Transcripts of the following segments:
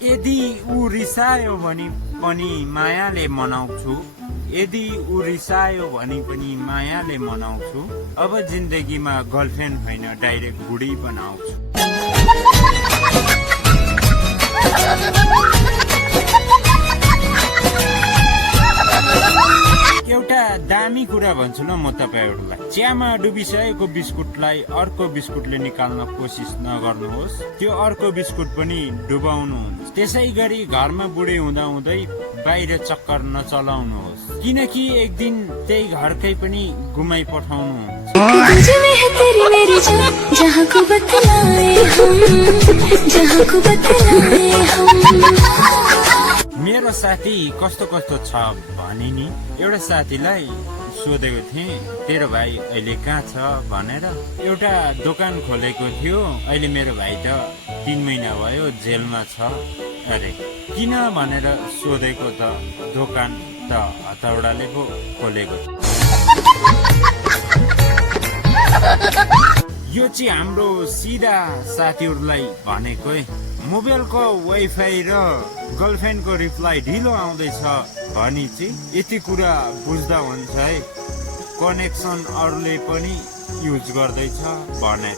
यदि ऊ रिसायो भने पनि मायाले मनाउँछु, यदि ऊ रिसायो भने पनि मायाले मनाउँछु। अब जिन्दगीमा गर्लफ्रेन्ड होइन डाइरेक्ट बुढी बनाउँछु। एउटा दामी कुरा भन्छु ल म तपाईहरुलाई, चियामा डुबिसकेको बिस्कुटलाई अर्को बिस्कुटले निकाल्न कोसिस नगर्नुहोस्, त्यो अर्को बिस्कुट पनि डुबाउनुहोस्। त्यसै गरी घरमा बुढी हुँदा हुँदै बाहिर चक्कर नचलाउनुहोस्, किनकि एक दिन त्यही घरकै पनि गुमाइ पठाउनुहुन्छ। मेरो साथी कस्तो कस्तो छ भने नि, एउटा साथीलाई सोधेको थिएँ तेरो भाइ अहिले कहाँ छ भनेर। एउटा दोकान खोलेको थियो, अहिले मेरो भाइ त 3 महिना भयो जेलमा छ। अरे किन भनेर सोधेको त दोकान त हतौडाले पो खोलेको। यो चाहिँ हाम्रो सिधा साथीहरूलाई भनेको है। मोबाइलको वाइफाई र गर्लफ्रेन्डको रिप्लाई ढिलो आउँदैछ भनी चाहिँ यति कुरा बुझ्दा हुन्छ है, कनेक्सन अरूले पनि युज गर्दैछ भने।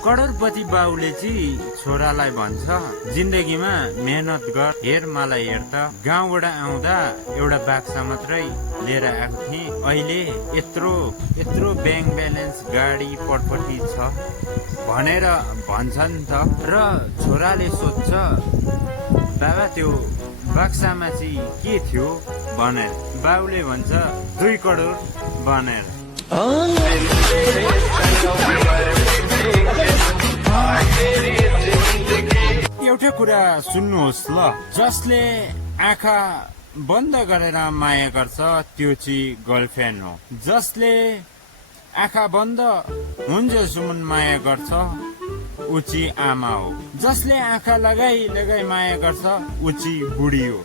करोडपति बाउले चाहिँ छोरालाई भन्छ जिन्दगीमा मेहनत गर, हेर मलाई हेर त, गाउँबाट आउँदा एउटा बाक्सा मात्रै लिएर आएको थिएँ, अहिले यत्रो ब्याङ्क ब्यालेन्स गाडी पटपटी छ भनेर भन्छ नि त। र छोराले सोध्छ बाबा त्यो बाक्सामा चाहिँ के थियो भनेर, बाउले भन्छ 2 करोड भनेर। एउटा कुरा सुन्नुहोस् ल, जसले आँखा बन्द गरेर माया गर्छ त्यो चाहिँ गर्लफ्रेन्ड हो। जसले आँखा बन्द हुन्जेलसम्म माया गर्छ ऊ चाहिँ आमा हो। जसले आँखा लगाई माया गर्छ ऊ चाहिँ बुढी हो।